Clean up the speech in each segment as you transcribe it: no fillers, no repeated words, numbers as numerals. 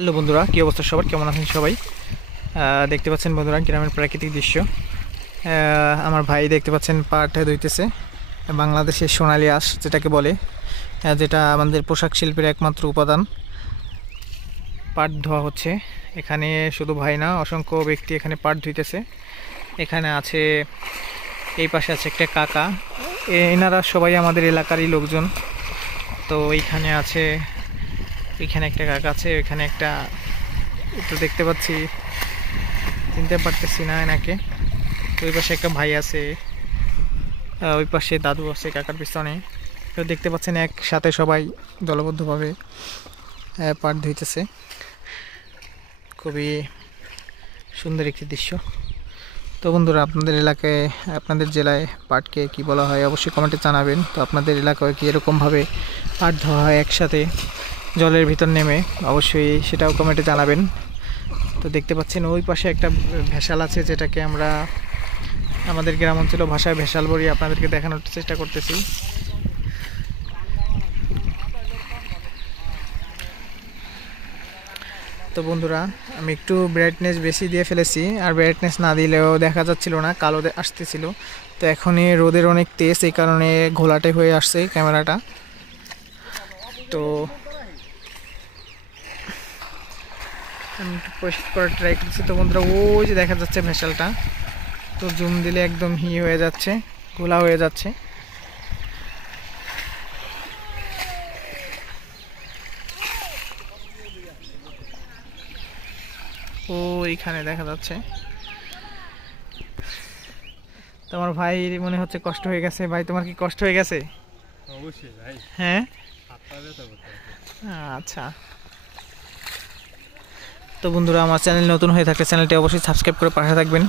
Hello বন্ধুরা, কী অবস্থা সবার? কেমন আছেন সবাই? দেখতে পাচ্ছেন বন্ধুরা গ্রামের প্রাকৃতিক দৃশ্য। আমার ভাই দেখতে পাচ্ছেন পাট ধুইতেছে। বাংলাদেশের সোনালী আঁশ যেটাকে বলে, যেটা আমাদের পোশাক শিল্পের একমাত্র উপাদান। পাট ধোয়া হচ্ছে এখানে। শুধু ভাই না, অসংখ্য ব্যক্তি এখানে পাট ধুইতেছে। এখানে আছে, এই পাশে আছে একটা কাকা। এনারা সবাই আমাদের এলাকারই লোকজন। তো এইখানে আছে, এখানে একটা কাকা আছে, এখানে একটা তো দেখতে পাচ্ছি, চিনতে পারতেছি না এনাকে। ওই পাশে একটা ভাই আছে, ওই পাশে দাদু আছে কাকার পিছনে। তো দেখতে পাচ্ছেন একসাথে সবাই দলবদ্ধভাবে পাট ধুইতেছে। খুবই সুন্দর একটি দৃশ্য। তো বন্ধুরা, আপনাদের এলাকায়, আপনাদের জেলায় পাটকে কি বলা হয় অবশ্যই কমেন্টে জানাবেন। তো আপনাদের এলাকায় কি এরকমভাবে পাট ধোয়া হয় একসাথে জলের ভিতর নেমে? অবশ্যই সেটাও কমেন্টে জানাবেন। তো দেখতে পাচ্ছেন ওই পাশে একটা ভেসাল আছে, যেটাকে আমরা আমাদের গ্রাম অঞ্চল ভাষায় ভেসাল বলি। আপনাদেরকে দেখানোর চেষ্টা করতেছি। তো বন্ধুরা, আমি একটু ব্রাইটনেস বেশি দিয়ে ফেলেছি, আর ব্রাইটনেস না দিলেও দেখা যাচ্ছিল না, কালো আসতেছিল। তো এখনই রোদের অনেক তেজ, এই কারণে ঘোলাটে হয়ে আসছে ক্যামেরাটা। তো আমি একটু পরিষ্কার করার ট্রাই করছি। তো বন্ধুরা, ওই যে দেখা যাচ্ছে ভেসালটা, তো জুম দিলে একদম হয়ে যাচ্ছে, ঘোলা হয়ে যাচ্ছে। ও এইখানে দেখা যাচ্ছে। তোমার ভাই মনে হচ্ছে কষ্ট হয়ে গেছে। ভাই, তোমার কি কষ্ট হয়ে গেছে? অবশ্যই ভাই। হ্যাঁ, আচ্ছা। তো বন্ধুরা, আমার চ্যানেল নতুন হয়ে থাকলে চ্যানেলটি অবশ্যই সাবস্ক্রাইব করে পাশে থাকবেন,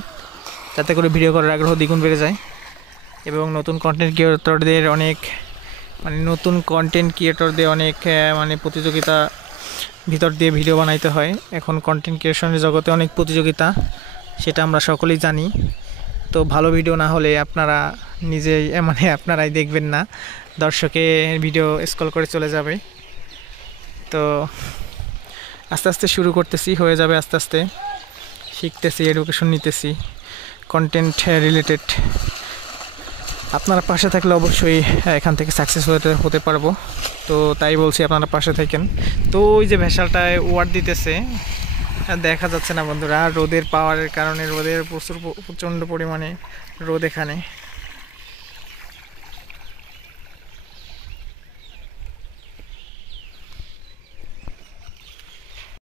যাতে করে ভিডিও করার আগ্রহ দ্বিগুণ বেড়ে যায়। এবং নতুন কন্টেন্ট ক্রিয়েটরদের অনেক প্রতিযোগিতা ভিতর দিয়ে ভিডিও বানাইতে হয়। এখন কন্টেন্ট ক্রিয়েশনের জগতে অনেক প্রতিযোগিতা, সেটা আমরা সকলেই জানি। তো ভালো ভিডিও না হলে আপনারা নিজেই আপনারাই দেখবেন না, দর্শকে ভিডিও স্ক্রল করে চলে যাবে। তো আস্তে আস্তে শুরু করতেছি, হয়ে যাবে আস্তে আস্তে। শিখতেছি, এডুকেশন নিতেছি কন্টেন্ট রিলেটেড। আপনারা পাশে থাকলে অবশ্যই এখান থেকে সাকসেস হতে পারবো। তো তাই বলছি, আপনারা পাশে থাকেন। তো ওই যে ভেসালটায় ওয়াট দিতেছে, দেখা যাচ্ছে না বন্ধুরা, রোদের পাওয়ারের কারণে, প্রচণ্ড পরিমাণে রোদ এখানে।